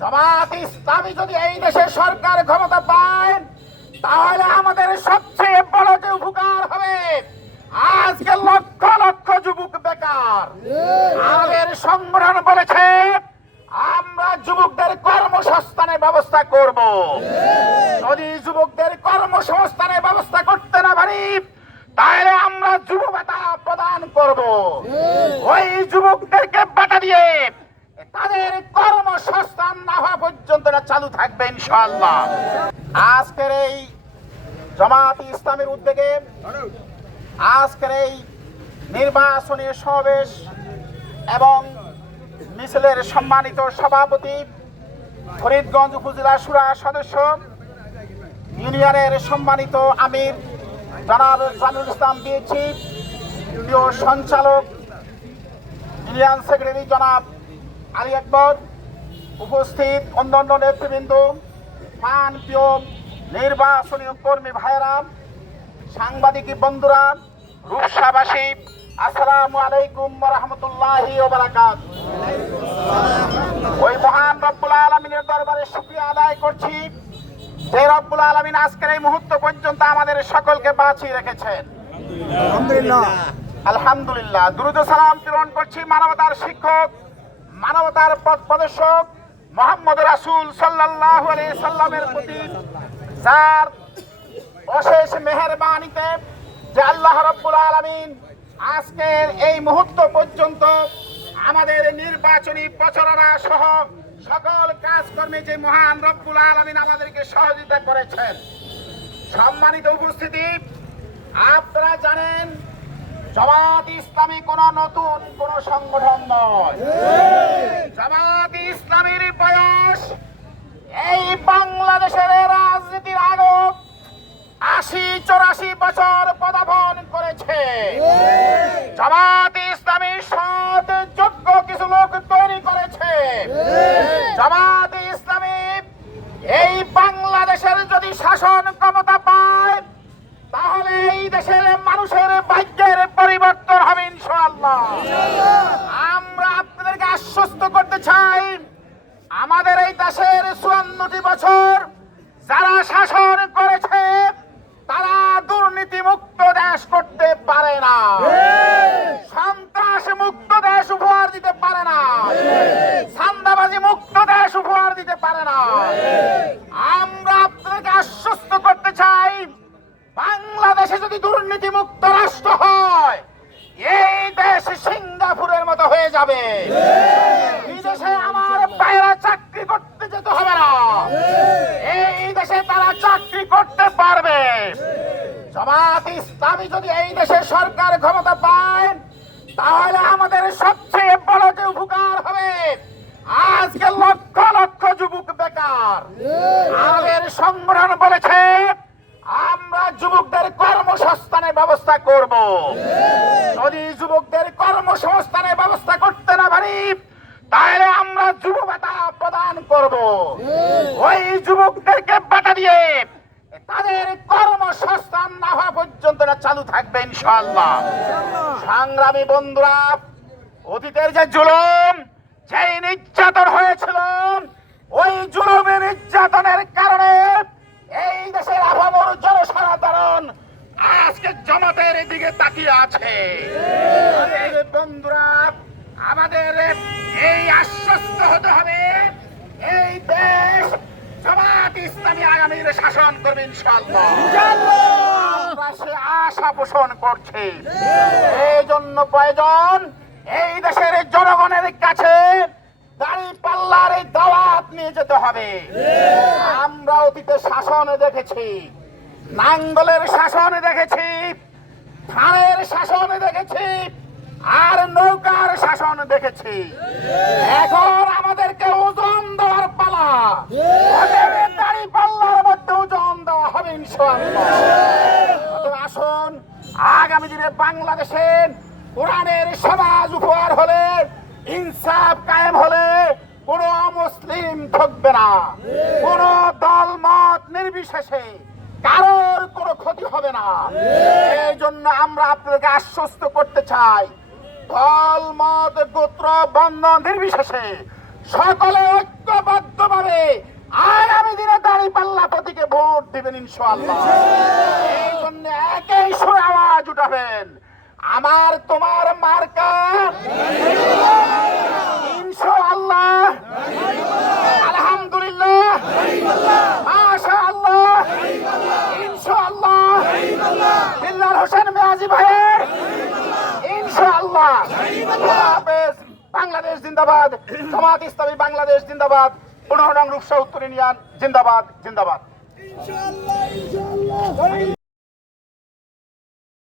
জামাত ইসলামী যদি এই দেশে সরকার ক্ষমতা পায় তাহলে আমাদের সবচেয়ে বড় যে উপকার হবে, আজকে লক্ষ লক্ষ যুবক বেকার। আমাদের সংগঠন বলেছে আমরা যুবকদের কর্মসংস্থানের ব্যবস্থা করব। যদি যুবকদের কর্মসংস্থানের ব্যবস্থা করতে না পারি তাহলে আমরা যুব ভাতা প্রদান করব। ওই যুবকদেরকে ভাতা দিয়ে তাদের কর্মসংস্থান না হওয়া পর্যন্ত চালু থাকবে ইনশাআল্লাহ। আজকের এই জামাত ইসলামের উদ্যোগে আজকের এই নির্বাচনী সমাবেশ এবং মিছিলের সম্মানিত সভাপতি, ফরিদগঞ্জ উপজেলা শুরা সদস্য, ইউনিয়নের সম্মানিত আমির জনাব জামিউল ইসলাম বিএচি, প্রিয় সঞ্চালক ইউনিয়ন সেক্রেটারি জনাব আলী আকবর, উপস্থিত অন্যান্য নেতৃবৃন্দ, প্রাণ প্রিয় নির্বাচনী কর্মী ভাইয়েরা, সাংবাদিক বন্ধুরা, রূপসাবাসী, আসসালামু আলাইকুম ওয়া রাহমাতুল্লাহি ওয়া বারাকাতুহু। ওই মহান রব্বুল আলামিনের দরবারে শুকরিয়া আদায় করছি যে রব্বুল আলামিন আজকের এই মুহূর্ত পর্যন্ত আমাদের সকলকে বাঁচিয়ে রেখেছেন। আলহামদুলিল্লাহ আলহামদুলিল্লাহ। দুরূদ সালাম প্রেরণ করছি মানবতার শিক্ষক, মানবতার পথ প্রদর্শক মুহাম্মদ রাসূল সাল্লাল্লাহু আলাইহি সাল্লামের প্রতি, যার অশেষ মেহেরবানিতে যে আল্লাহ রাব্বুল আলামিন আজকের এই মুহূর্ত পর্যন্ত আমাদের নির্বাচনী প্রচারণা সহ সকল কাজকর্মে যে মহান রব্বুল আলামিন আমাদেরকে সহযোগিতা করেছেন। সম্মানিত উপস্থিতি, আপনারা জানেন জামাত ইসলামী কোন নতুন কোন সংগঠন নয়। জামাত ইসলামীর বয়স এই বাংলাদেশের রাজনীতির আগম ৮০-৮৪ বছর পদার্পণ করেছে। জামাত ইসলামী সৎ যোগ্য কিছু লোক তৈরি করেছে। জামাত ইসলামী এই বাংলাদেশের যদি শাসন ক্ষমতা পায় তাহলে এই দেশের মানুষের ভাগ্যের পরিবর্তন হবে ইনশাআল্লাহ। আমরা আপনাদেরকে আশ্বস্ত করতে চাই, আমাদের এই দেশের ৫৪টি বছর যারা শাসন করেছে তারা দুর্নীতি মুক্ত দেশ করতে পারে না, সন্ত্রাস মুক্ত দেশ উপহার দিতে পারে না, চাঁদাবাজি মুক্ত দেশ উপহার দিতে পারে না। আমরা আপনাদেরকে আশ্বস্ত করতে চাই, বাংলাদেশে যদি দুর্নীতি মুক্ত রাষ্ট্র হয় এই দেশ সিঙ্গাপুরের মতো হয়ে যাবে। বিদেশে আমার বাইরে চাকরি করতে যেতে হবে না, এই দেশে তারা চাকরি করতে পারবে। জামাত ইসলামী যদি এই দেশে সরকার ক্ষমতা পায় তাহলে আমাদের সবচেয়ে বড় যে উপকার হবে, আজকে লক্ষ লক্ষ যুবক বেকার। আমাদের সংগঠন বলেছে আমরা যুবকদের কর্মসংস্থানের ব্যবস্থা করব। যদি যুবকদের কর্মসংস্থানের ব্যবস্থা করতে না পারি তাহলে আমরা যুব ভাতা প্রদান করব। ওই যুবকদেরকে ভাতা দিয়ে তাদের কর্মসংস্থান না হওয়া পর্যন্ত চালু থাকবে ইনশাআল্লাহ। সংগ্রামী বন্ধুরা, অতীতের যে জুলুম, যে নির্যাতন হয়েছিল, ওই জুলুমের নির্যাতনের কারণে এই দেশের আপামর জনসাধারণ আজকে জামাতের দিকে তাকিয়ে আছে। বন্ধুরা, আমাদের এই আশ্বস্ত হতে হবে, এই দেশ জামাত ইসলামী আগামীর শাসন করবে ইনশাআল্লাহ। আমরা সে আশা পোষণ করছি। এই জন্য প্রয়োজন এই দেশের জনগণের কাছে দাড়ি পাল্লার এই দাওয়াত নিয়ে যেতে হবে। আমরা অতীতে শাসনে দেখেছি, নাঙ্গলের শাসনে দেখেছি, ধানের শাসনে দেখেছি, আর নৌকার শাসন দেখেছি। এখন আমাদেরকে ওজন দেওয়ার পালা, দাড়ি পাল্লার মধ্যে ওজন দেওয়া হবে ইনশাআল্লাহ। আসুন, আগামী দিনে বাংলাদেশের কোরআনের সমাজ উপহার হলে, ইনসাফ কায়েম হলে কোন মুসলিম থাকবে না, কোন দল মত নির্বিশেষে কারোর কোনো ক্ষতি হবে না। এই জন্য আমরা আপনাদেরকে আশ্বস্ত করতে চাই, দল মত গোত্র বর্ণ নির্বিশেষে সকলে ঐক্যবদ্ধ ইনশাআল্লাহ। এই জন্য একই সুরে আওয়াজ উঠাবেন, আমার তোমার মার্কা ইনশাআল্লাহ, আলহামদুলিল্লাহ, মাশাআল্লাহ, ইনশাআল্লাহ, বিল্লাল হোসেন মেয়াজি ভাইয়ের ইনশাআল্লাহ। খোদা হাফেজ। বাংলাদেশ জিন্দাবাদ, জামাত ইসলামী বাংলাদেশ জিন্দাবাদ, 15 নং রূপসা উত্তর ইউনিয়ন জিন্দাবাদ জিন্দাবাদ।